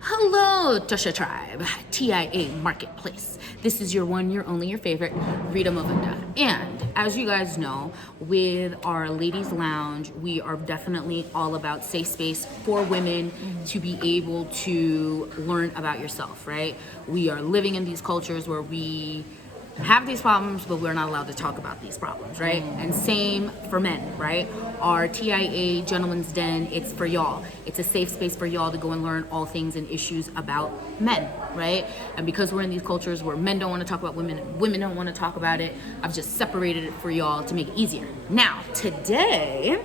Hello, Tusha Tribe, TIA Marketplace. This is your one, your only, your favorite, Rita Movinda. And as you guys know, with our Ladies Lounge, we are definitely all about safe space for women to be able to learn about yourself, right? We are living in these cultures where we have these problems, but we're not allowed to talk about these problems, right? And same for men, right? Our TIA Gentleman's Den, it's for y'all. It's a safe space for y'all to go and learn all things and issues about men, right? And because we're in these cultures where men don't want to talk about women and women don't want to talk about it, I've just separated it for y'all to make it easier. Now, today,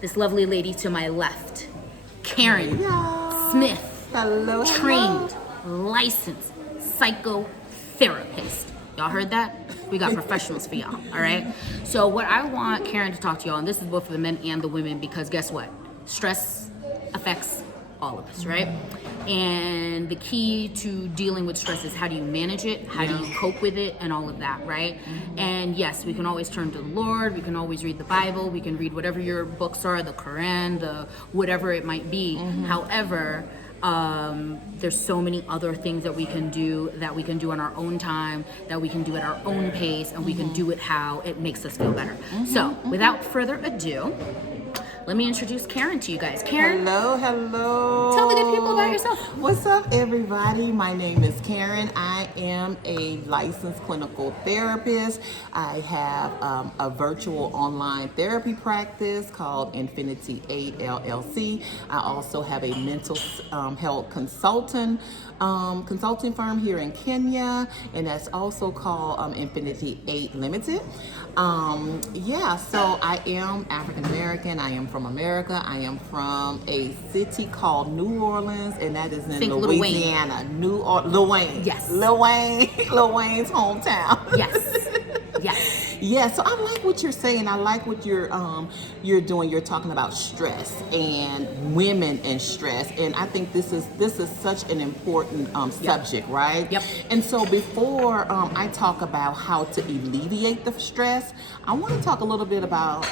this lovely lady to my left, Karen Smith, trained, licensed psychotherapist. Y'all heard that? We got professionals for y'all, all right? So what I want Karen to talk to y'all, and this is both for the men and the women, because guess what? Stress affects all of us, right? And the key to dealing with stress is how do you manage it? How do you cope with it? And all of that, right? And yes, we can always turn to the Lord. We can always read the Bible. We can read whatever your books are, the Quran, the whatever it might be. However, there's so many other things that we can do in our own time, that we can do at our own pace, and we can do it how it makes us feel better. So without further ado, let me introduce Karen to you guys. Karen. Hello. Tell the good people about yourself. What's up, everybody? My name is Karen. I am a licensed clinical therapist. I have a virtual online therapy practice called Infinity 8 LLC. I also have a mental health consulting firm here in Kenya, and that's also called Infinity 8 Limited. So I am African American. I am from America. I am from a city called New Orleans, and that is in Louisiana. Lil Wayne. Yes. Lil Wayne's hometown. Yes. Yeah, so I like what you're saying. I like what you're doing. You're talking about stress and women and stress, and I think this is such an important subject, right? Yep. And so before I talk about how to alleviate the stress, I want to talk a little bit about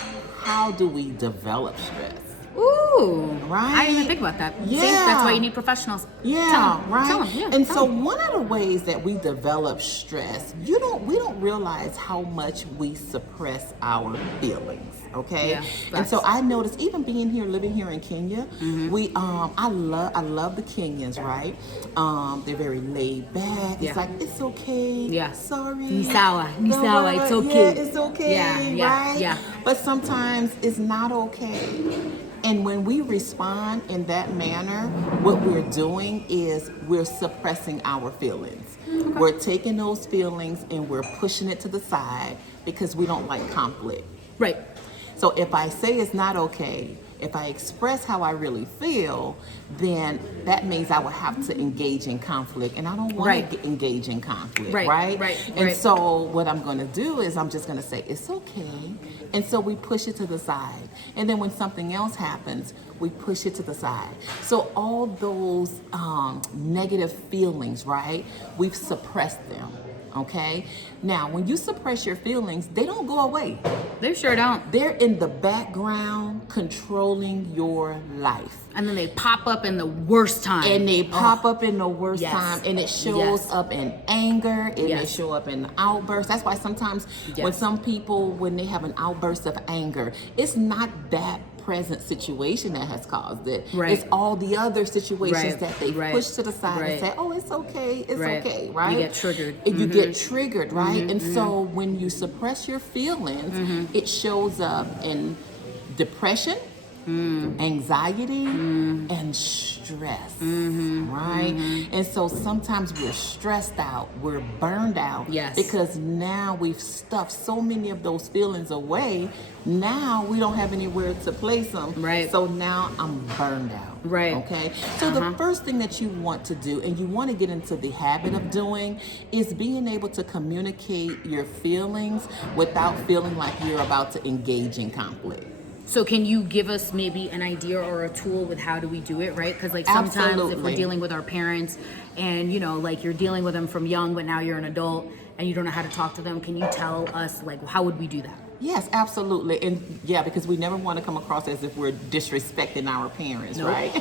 how do we develop stress. Ooh, right? I didn't even think about that. Yeah. See, that's why you need professionals. Yeah, right. Tell 'em, yeah, and tell so 'em. one of the ways that we develop stress, we don't realize how much we suppress our feelings. Okay, Yeah, and so I noticed even living here in Kenya, we I love the Kenyans, right? They're very laid back. It's like it's okay. Yeah. Sorry. Ni sawa, it's okay. Yeah, it's okay. Right. Yeah. But sometimes it's not okay. And when we respond in that manner, what we're doing is we're suppressing our feelings. Okay. We're taking those feelings and we're pushing it to the side because we don't like conflict. Right. So if I say it's not okay, if I express how I really feel, then that means I will have to engage in conflict, and I don't want to engage in conflict, right? And so what I'm going to do is I'm just going to say it's okay, and so we push it to the side, and then when something else happens, we push it to the side. So all those negative feelings, right? We've suppressed them. Okay. Now, when you suppress your feelings, they don't go away. They sure don't. They're in the background controlling your life. And then they pop up in the worst time. And they pop up in the worst time. And it shows up in anger. And it show up in outbursts. That's why sometimes when they have an outburst of anger, it's not that present situation that has caused it. Right. It's all the other situations that they push to the side and say, oh, it's okay, it's okay, right? You get triggered. You get triggered, right? And so when you suppress your feelings, it shows up in depression, anxiety, and stress, right? And so sometimes we're stressed out, we're burned out, because now we've stuffed so many of those feelings away. Now we don't have anywhere to place them. Right. So now I'm burned out. Right. Okay. So the first thing that you want to do, and you want to get into the habit of doing, is being able to communicate your feelings without feeling like you're about to engage in conflict. So can you give us maybe an idea or a tool with how do we do it, right? Because like sometimes if we're dealing with our parents and, you know, like you're dealing with them from young, but now you're an adult and you don't know how to talk to them, can you tell us, like, how would we do that? Yes, absolutely. And yeah, because we never want to come across as if we're disrespecting our parents, right?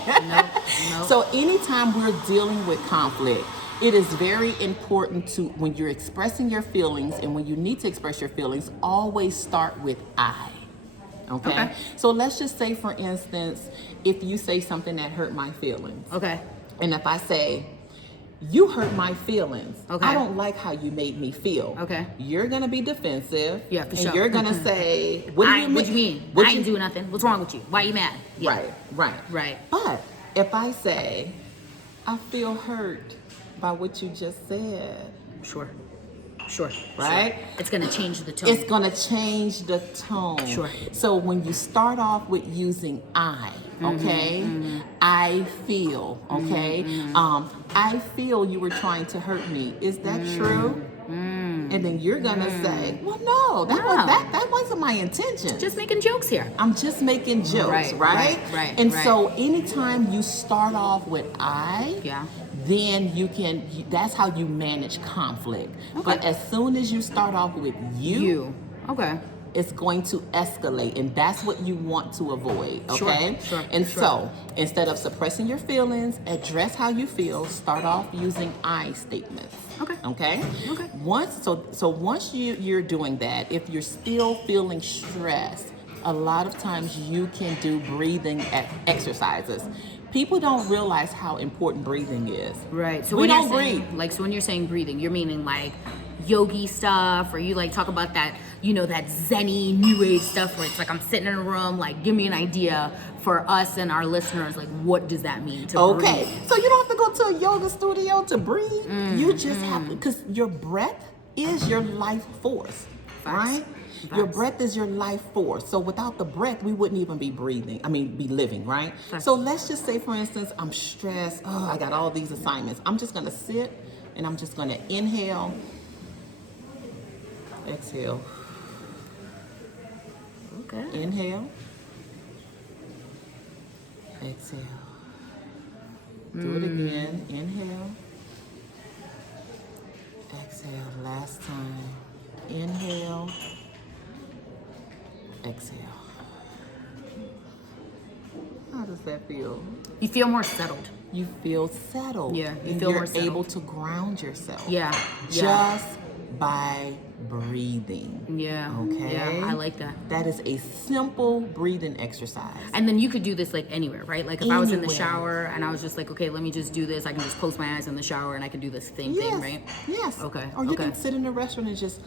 Nope. So anytime we're dealing with conflict, it is very important to, when you're expressing your feelings and when you need to express your feelings, always start with I. Okay? So let's just say, for instance, if you say something that hurt my feelings. Okay. And if I say, you hurt my feelings. Okay. I don't like how you made me feel. Okay. You're gonna be defensive. Yeah, for and sure. You're gonna say, what do you mean? What you mean? What I you- ain't doing nothing. What's wrong with you? Why you mad? Yeah. Right. But if I say, I feel hurt by what you just said. Sure. Right? It's gonna change the tone. It's gonna change the tone. Sure. So when you start off with using I, okay? I feel, okay? I feel you were trying to hurt me. Is that true? And then you're gonna say, well, no, that wasn't my intention. Just making jokes here. I'm just making jokes, right? And so anytime you start off with I, then you can, that's how you manage conflict. But as soon as you start off with you. It's going to escalate, and that's what you want to avoid, okay? So instead of suppressing your feelings, address how you feel, start off using I statements. Okay? Once you're doing that, if you're still feeling stressed, a lot of times you can do breathing exercises. People don't realize how important breathing is. Right. So we when don't you're saying, breathe. like, so when you're saying breathing, you're meaning like yogi stuff, or you like talk about that, you know, that zen-y new age stuff where it's like I'm sitting in a room, like give me an idea for us and our listeners, like what does that mean to breathe? So you don't have to go to a yoga studio to breathe. You just have to, because your breath is your life force, right? Your breath is your life force. So without the breath, we wouldn't even be be living, right? So let's just say, for instance, I'm stressed. Oh, I got all these assignments. I'm just going to sit and I'm just going to inhale, exhale. Inhale, exhale. Do it again. Inhale, exhale. Last time. Inhale, exhale. How does that feel? You feel more settled. You feel settled. Yeah, you and feel you're more settled. able to ground yourself. Just by breathing. Okay. Yeah, I like that. That is a simple breathing exercise. And then you could do this like anywhere, right? Like if I was in the shower and I was just like, okay, let me just do this. I can just close my eyes in the shower and I can do this same thing, right? Yes. Okay. Or you can sit in a restaurant and just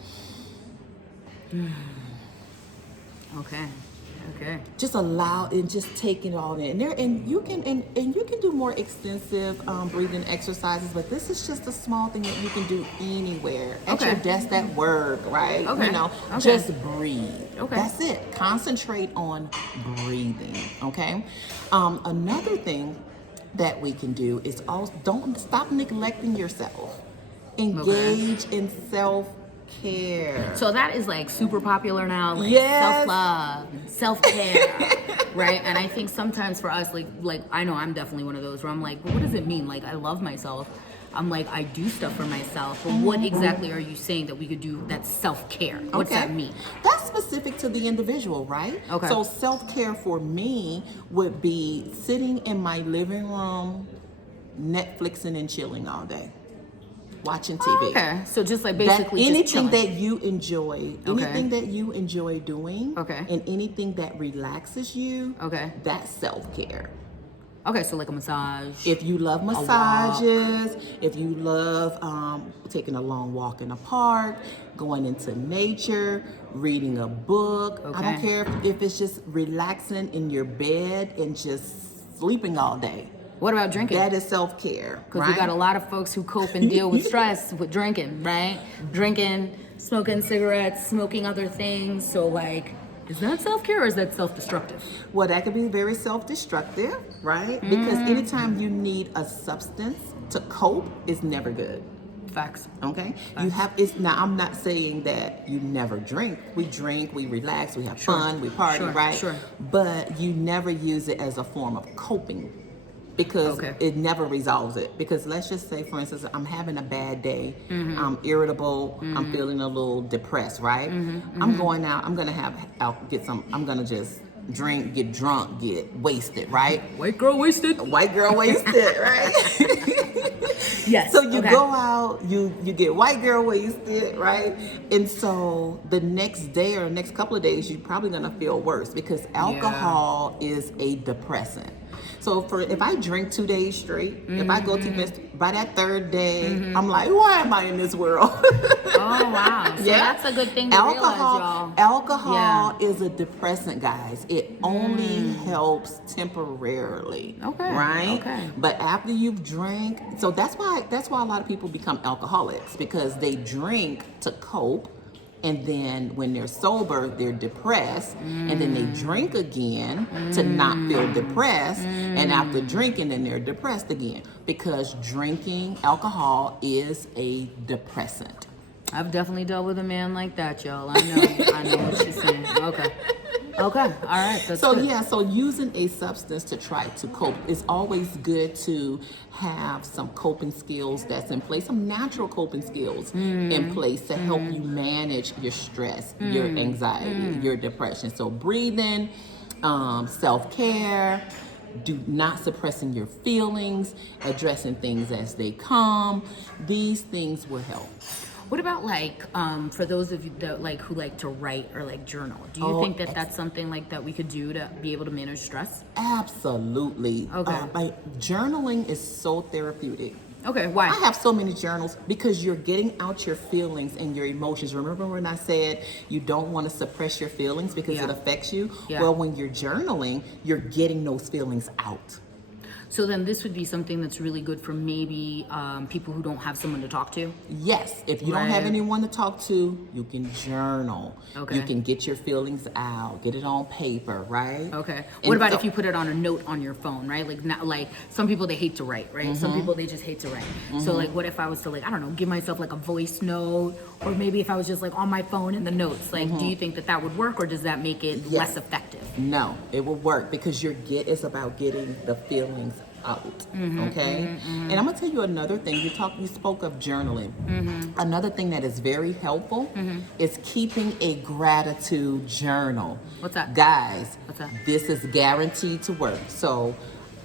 just allow and just take it all in there, and you can do more extensive breathing exercises, but this is just a small thing that you can do anywhere at your desk at work, right? You know, just breathe. That's it. Concentrate on breathing. Another thing that we can do is also don't stop neglecting yourself. Engage in self-care. So that is like super popular now, like Yes. self-love, self-care, right? And I think sometimes for us, like I know I'm definitely one of those where I'm like, well, what does it mean? Like I love myself. I'm like, I do stuff for myself. But what exactly are you saying that we could do that's self-care? What's that mean? That's specific to the individual, right? So self-care for me would be sitting in my living room, Netflixing and chilling all day. Watching TV. So just like basically anything just that you enjoy, anything that you enjoy doing, and anything that relaxes you, that's self-care. So like a massage. If you love massages, if you love taking a long walk in a park, going into nature, reading a book, I don't care if it's just relaxing in your bed and just sleeping all day. What about drinking? That is self-care, Because we got a lot of folks who cope and deal with stress with drinking, right? Drinking, smoking cigarettes, smoking other things. So like, is that self-care or is that self-destructive? Well, that could be very self-destructive, right? Because anytime you need a substance to cope, it's never good. Facts. Okay? Now I'm not saying that you never drink. We drink, we relax, we have fun, we party, right? But you never use it as a form of coping. Because it never resolves it. Because let's just say, for instance, I'm having a bad day, I'm irritable, I'm feeling a little depressed, right? I'm going out, I'm gonna I'm gonna just drink, get drunk, get wasted, right? White girl wasted. White girl wasted, right? Yes. So you okay. go out, you get white girl wasted, right? And so the next day or next couple of days, you're probably gonna feel worse because alcohol is a depressant. So if I drink 2 days straight, if I go to this, by that third day, I'm like, why am I in this world? Oh wow. So that's a good thing to realize, y'all. Alcohol is a depressant, guys. It only helps temporarily. Okay. Right? Okay. But after you've drank, so that's why a lot of people become alcoholics, because they drink to cope. And then when they're sober, they're depressed. And then they drink again to not feel depressed. And after drinking, then they're depressed again. Because drinking alcohol is a depressant. I've definitely dealt with a man like that, y'all. I know what she's saying. Okay, all right. That's good. So using a substance to try to cope is always good to have some coping skills that's in place, some natural coping skills in place to help you manage your stress, your anxiety, your depression. So breathing, self-care, do not suppressing your feelings, addressing things as they come. These things will help. What about for those of you that who like to write or journal? Do you think that that's something that we could do to be able to manage stress? Absolutely. Okay. Journaling is so therapeutic. Okay, why? I have so many journals because you're getting out your feelings and your emotions. Remember when I said you don't want to suppress your feelings because it affects you? Yeah. Well, when you're journaling, you're getting those feelings out. So then this would be something that's really good for maybe people who don't have someone to talk to? Yes, if you don't have anyone to talk to, you can journal. Okay. You can get your feelings out, get it on paper, right? Okay. What about if you put it on a note on your phone, right? Some people, they hate to write, right? Some people, they just hate to write. So what if I was to I don't know, give myself a voice note, or maybe if I was just on my phone in the notes, do you think that would work, or does that make it less effective? No, it will work because it's about getting the feelings out. Okay. And I'm gonna tell you another thing. You spoke of journaling. Another thing that is very helpful is keeping a gratitude journal. What's that? Guys, What's that? this is guaranteed to work. So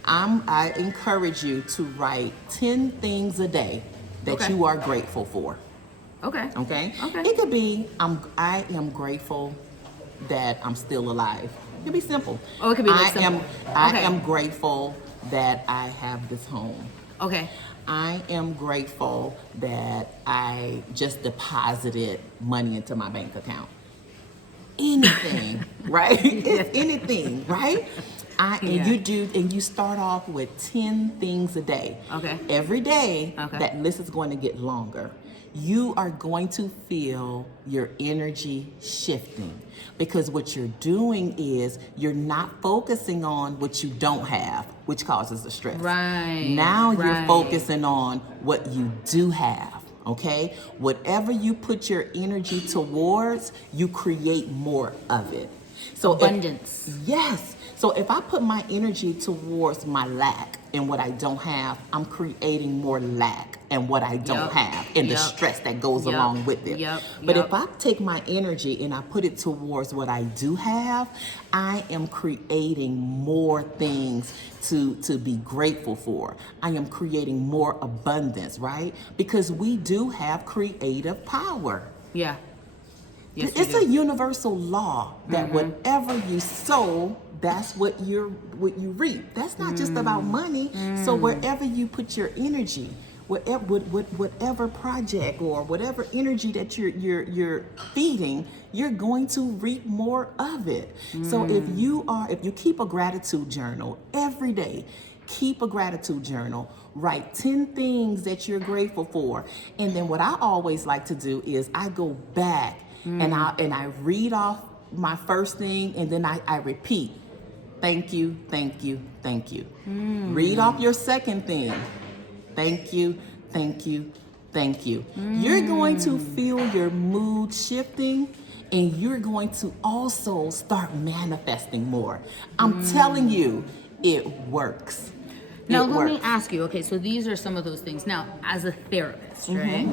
I encourage you to write 10 things a day that you are grateful for. Okay. Okay? Okay. It could be I am grateful that I'm still alive. It could be simple. Oh, it could be simple. I am grateful that I have this home. Okay. I am grateful that I just deposited money into my bank account. Anything, right? It's anything, right? And you start off with 10 things a day. Okay. Every day, Okay. that list is going to get longer. You are going to feel your energy shifting because what you're doing is you're not focusing on what you don't have, which causes the stress. Right. Now you're focusing on what you do have. Okay? Whatever you put your energy towards, you create more of it. So abundance. Yes. So if I put my energy towards my lack and what I don't have, I'm creating more lack and what I don't have and the stress that goes along with it. But if I take my energy and I put it towards what I do have, I am creating more things to be grateful for. I am creating more abundance, right? Because we do have creative power. Yeah. Yes, it's a universal law that whatever you sow, that's what you reap. That's not just about money. So wherever you put your energy, whatever project or whatever energy that you're feeding, you're going to reap more of it. So if you keep a gratitude journal every day, keep a gratitude journal, write 10 things that you're grateful for. And then what I always like to do is I go back and I read off my first thing and then I repeat. Thank you, thank you, thank you. Read off your second thing. Thank you, thank you, thank you. You're going to feel your mood shifting and you're going to also start manifesting more. I'm telling you, it works. Now, it let me works. ask you, okay, so these are some of those things. Now, as a therapist, right,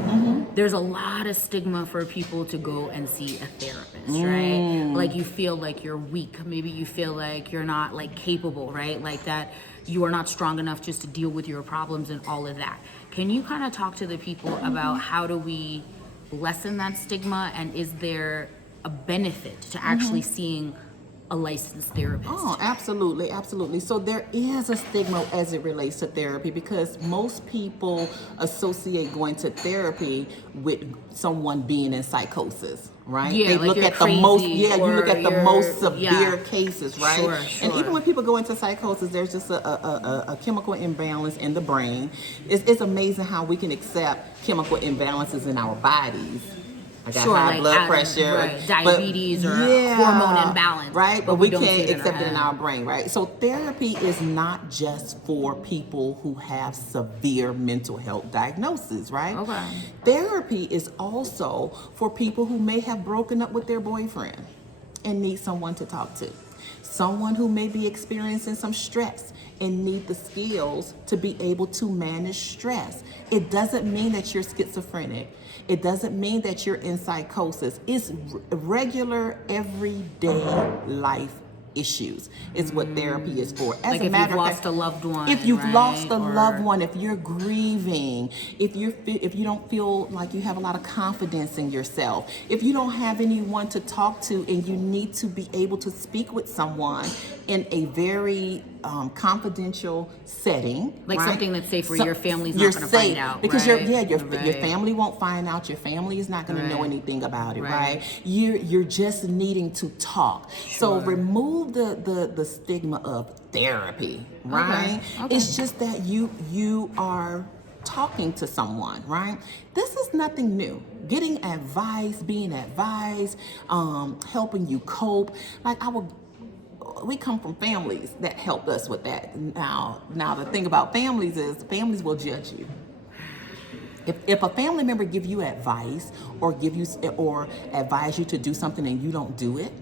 there's a lot of stigma for people to go and see a therapist, right? Like, you feel like you're weak. Maybe you feel like you're not, like, capable, right? Like that you are not strong enough just to deal with your problems and all of that. Can you kind of talk to the people about how do we lessen that stigma, and is there a benefit to actually seeing a licensed therapist? Oh, absolutely, absolutely. So there is a stigma as it relates to therapy because most people associate going to therapy with someone being in psychosis, right? Yeah, they like look you're at the most, crazy you look or at the you're- most severe yeah. cases, right? Sure, And sure. even when people go into psychosis, there's just a chemical imbalance in the brain. It's amazing how we can accept chemical imbalances in our bodies. I got Sure, high like blood pressure, right, but- diabetes or hormone imbalance, right? but But we we don't see can't it in accept our it in head. our brain, right? So therapy is not just for people who have severe mental health diagnoses, right? Okay. Therapy is also for people who may have broken up with their boyfriend and need someone to talk to. Someone who may be experiencing some stress and need the skills to be able to manage stress. It doesn't mean that you're schizophrenic. It doesn't mean that you're in psychosis. It's regular, everyday life issues is what therapy is for. As Like a if matter you've of lost fact, a loved one, if you've right? lost a Or- loved one, if you're grieving, if you don't feel like you have a lot of confidence in yourself, if you don't have anyone to talk to and you need to be able to speak with someone in a very confidential setting, Like right? something that's safe where your family's not you're gonna find safe out, because right? your Right. family won't find out. Your family is not going to know Right. anything about it, Right. right? You're just needing to talk. So remove the stigma of therapy, right? Okay. It's just that you are talking to someone, right? This is nothing new. Getting advice, being advised, helping you cope. Like we come from families that helped us with that. Now the thing about families is families will judge you. If a family member give you advice or advise you to do something and you don't do it,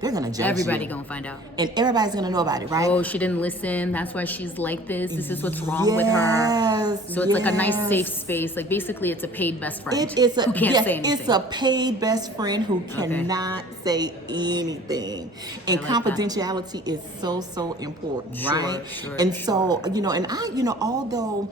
they're gonna judge Everybody you. gonna find out. And everybody's gonna know about it, right? Oh, she didn't listen. That's why she's like this. This is what's wrong with her. Yes, So it's like a nice yes. safe space. Like basically, it's a paid best friend It is who can't say anything. It's a paid best friend who cannot say anything. And I like that. confidentiality is so important, Sure, right? sure, And so, although,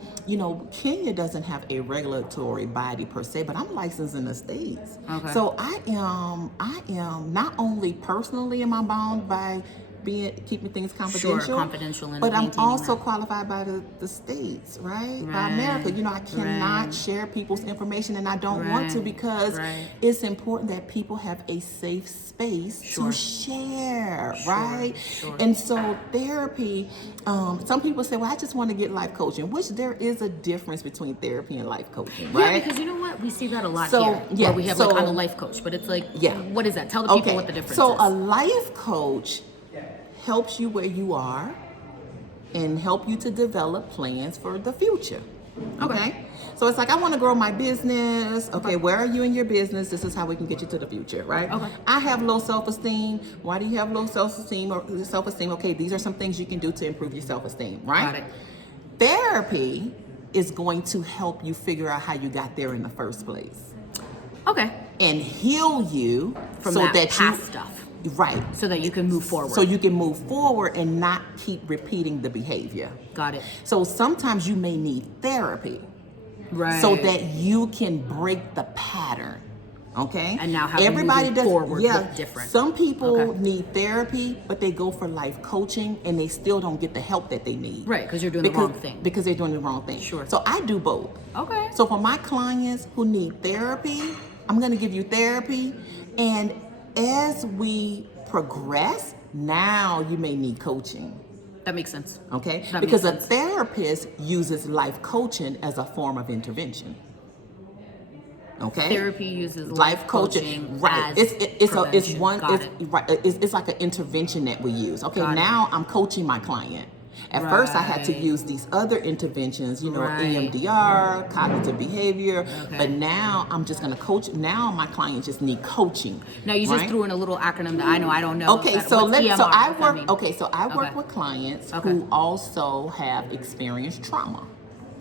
Kenya doesn't have a regulatory body per se, but I'm licensed in the States. Okay. So I am not only personally am I bound by keeping things confidential, confidential and but I'm maintaining also that. qualified by the states, right? By Right, America. I cannot right. share people's information, and I don't want to Right, because right. it's important that people have a safe space Sure. to share, Sure, right? sure. And so therapy, some people say, well, I just want to get life coaching, which there is a difference between therapy and life coaching, Yeah, right? because you know what? We see that a lot So, here. yeah, Where we have so- like I'm a life coach, but it's like, Yeah. what is that? Tell the people what the difference so is. a life coach helps you where you are and help you to develop plans for the future. Okay? So it's like, I want to grow my business. Okay, where are you in your business? This is how we can get you to the future, right? Okay. I have low self-esteem. Why do you have low self-esteem or self-esteem? Okay, these are some things you can do to improve your self-esteem, right? Got it. Therapy is going to help you figure out how you got there in the first place Okay. and heal you From so that past you stuff. right. So that you can move forward. So you can move forward and not keep repeating the behavior. Got it. So sometimes you may need therapy Right. so that you can break the pattern. Okay? And now how to move forward look different. Some people Okay. need therapy, but they go for life coaching and they still don't get the help that they need. Right, because you're doing the wrong thing. Because they're doing the wrong thing. Sure. So I do both. Okay. So for my clients who need therapy, I'm going to give you therapy. And as we progress, now you may need coaching. That makes sense. Okay? That Because makes a sense. therapist uses life coaching as a form of intervention. Okay? Therapy uses Life coaching, right? as It's prevention. one. Got It's it. right. It's like an intervention that we use. Okay, Got it. now I'm coaching my client. At first, I had to use these other interventions, EMDR, cognitive behavior, but now I'm just going to coach. Now my clients just need coaching. Now you just threw in a little acronym that I don't know. Okay, so I work with clients who also have experienced trauma.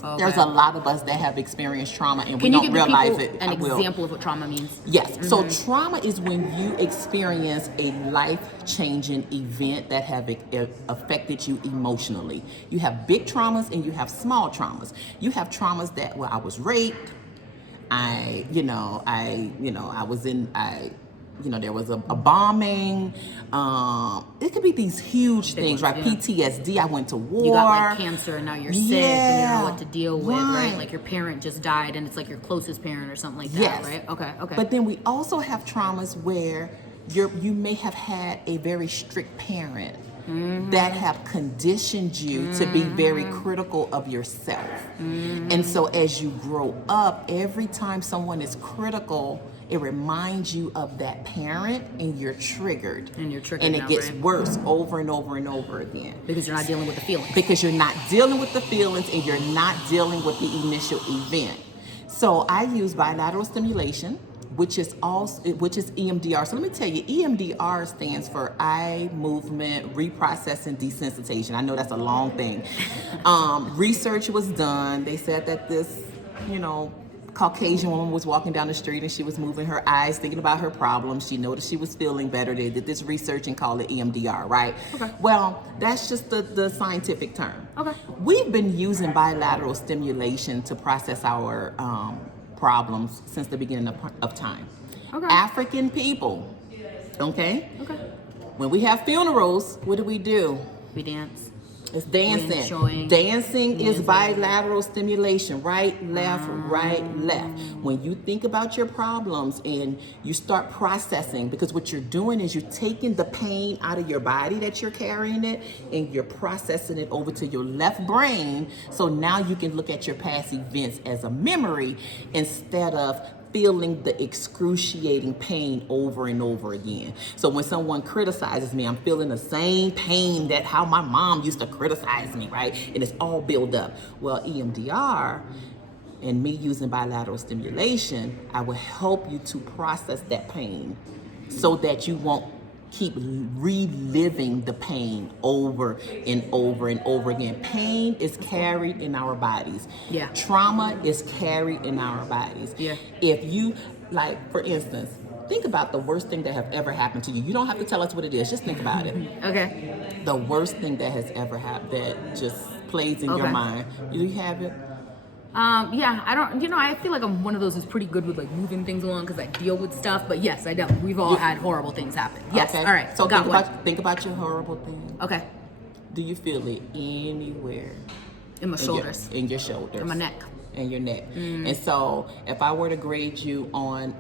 Okay. There's a lot of us that have experienced trauma and we don't realize it. An example of what trauma means? Yes. Mm-hmm. So trauma is when you experience a life-changing event that have affected you emotionally. You have big traumas and you have small traumas. You have traumas that, I was raped. There was a bombing. It could be these huge things, right? Yeah. PTSD, I went to war. You got like cancer and now you're sick and you don't know what to deal with, right? Like your parent just died and it's like your closest parent or something like that, right? Okay. But then we also have traumas where you may have had a very strict parent that have conditioned you to be very critical of yourself. And so as you grow up, every time someone is critical, it reminds you of that parent and you're triggered. And it gets worse over and over and over again. Because you're not dealing with the feelings. Because you're not dealing with the feelings and you're not dealing with the initial event. So I use bilateral stimulation, which is EMDR. So let me tell you, EMDR stands for eye movement reprocessing desensitization. I know that's a long thing. Research was done. They said that this, Caucasian woman was walking down the street and she was moving her eyes, thinking about her problems. She noticed she was feeling better. They did this research and called it EMDR, right? Okay. Well, that's just the scientific term. Okay. We've been using bilateral stimulation to process our problems since the beginning of time. Okay. African people, okay? Okay. When we have funerals, what do? We dance. It's dancing. Dancing is bilateral stimulation. Right, left, right, left. When you think about your problems and you start processing, because what you're doing is you're taking the pain out of your body that you're carrying it and you're processing it over to your left brain. So now you can look at your past events as a memory instead of feeling the excruciating pain over and over again. So when someone criticizes me, I'm feeling the same pain that how my mom used to criticize me, right? And it's all built up. Well, EMDR and me using bilateral stimulation, I will help you to process that pain so that you won't keep reliving the pain over and over and over again. Pain is carried in our bodies. Yeah. Trauma is carried in our bodies. Yeah. If you, for instance, think about the worst thing that have ever happened to you. You don't have to tell us what it is. Just think about it. Okay. The worst thing that has ever happened that just plays in your mind. Do you have it? Yeah, I don't, I feel like I'm one of those who's pretty good with moving things along because I deal with stuff, but yes, I don't. We've all had horrible things happen. Yes, okay. All right. So think about your horrible thing. Okay. Do you feel it anywhere? In my shoulders. In your shoulders. In my neck. In your neck. And so if I were to grade you on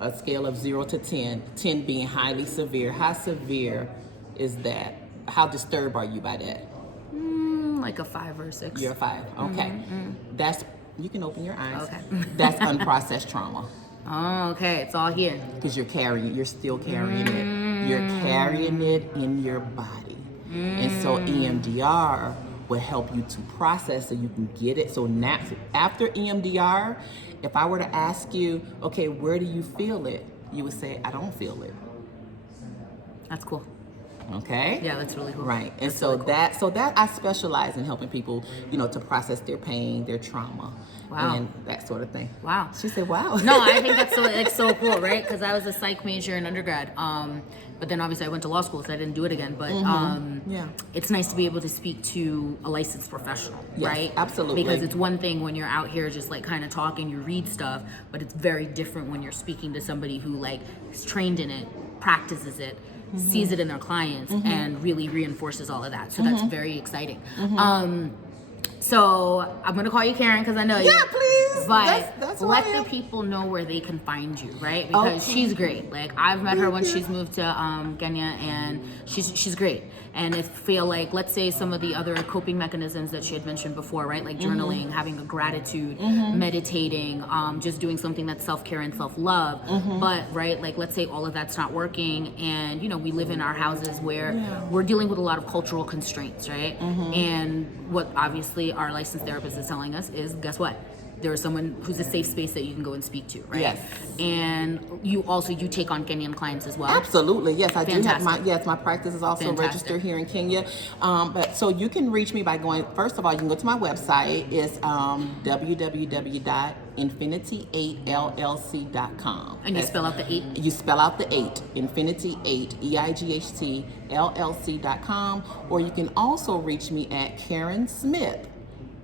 a scale of 0 to 10, 10 being highly severe, how severe is that? How disturbed are you by that? Like a 5 or 6. You're a 5. Okay. That's, you can open your eyes. Okay. That's unprocessed trauma. Oh, okay. It's all here. Because you're still carrying it. You're carrying it in your body. And so EMDR will help you to process so you can get it. So now, after EMDR, if I were to ask you, okay, where do you feel it? You would say, I don't feel it. That's cool. Okay. Yeah, that's really cool. Right. And so really cool. that I specialize in helping people, to process their pain, their trauma, and that sort of thing. Wow. She said, "Wow." No, I think that's so cool, right? Because I was a psych major in undergrad, but then obviously I went to law school, so I didn't do it again. But it's nice to be able to speak to a licensed professional, right? Absolutely. Because it's one thing when you're out here just kind of talking, you read stuff, but it's very different when you're speaking to somebody who is trained in it, practices it. Sees it in their clients and really reinforces all of that. So that's very exciting. So I'm gonna call you Karen because I know you. Yeah, please. But that's who let I the am. people know where they can find you, right? Because she's great. Like I've met her when she's moved to Kenya, and she's great. And if feel like, let's say some of the other coping mechanisms that she had mentioned before, right? Like journaling, having a gratitude, meditating, just doing something that's self-care and self-love. But right, like let's say all of that's not working, and you know we live in our houses where we're dealing with a lot of cultural constraints, right? And what obviously our licensed therapist is telling us is, guess what? There's someone who's a safe space that you can go and speak to, right? Yes. And you take on Kenyan clients as well. Absolutely, yes, I do have Fantastic. my practice is also Fantastic. registered here in Kenya. But so you can reach me by going. First of all, you can go to my website. It's www.infinity8llc.com. And you spell out the 8. You spell out the 8, Infinity8, EIGHT, LLC.com, or you can also reach me at Karen Smith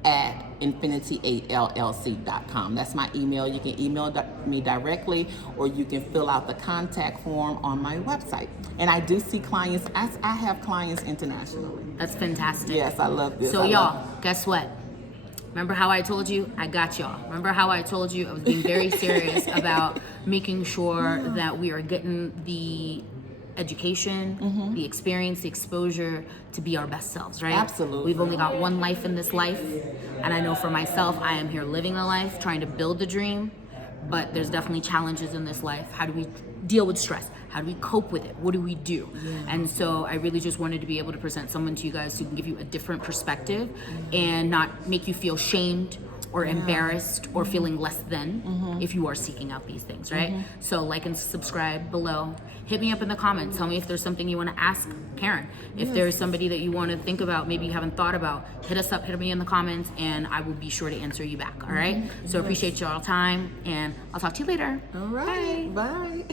at infinity8llc.com. That's my email. You can email me directly, or you can fill out the contact form on my website. And I do see clients. I have clients internationally. That's fantastic. Yes, I love this. So y'all, guess what? Remember how I told you? I got y'all. Remember how I told you I was being very serious about making sure that we are getting the education, the experience, the exposure to be our best selves, right? Absolutely. We've only got one life in this life. And I know for myself, I am here living a life, trying to build the dream. But there's definitely challenges in this life. How do we deal with stress? How do we cope with it? What do we do? And so I really just wanted to be able to present someone to you guys who can give you a different perspective and not make you feel shamed or embarrassed or feeling less than if you are seeking out these things, right? So like and subscribe below. Hit me up in the comments. Tell me if there's something you want to ask Karen. If there's somebody that you want to think about, maybe you haven't thought about, hit us up, hit me in the comments, and I will be sure to answer you back, all right? So appreciate y'all time, and I'll talk to you later. All right. Bye.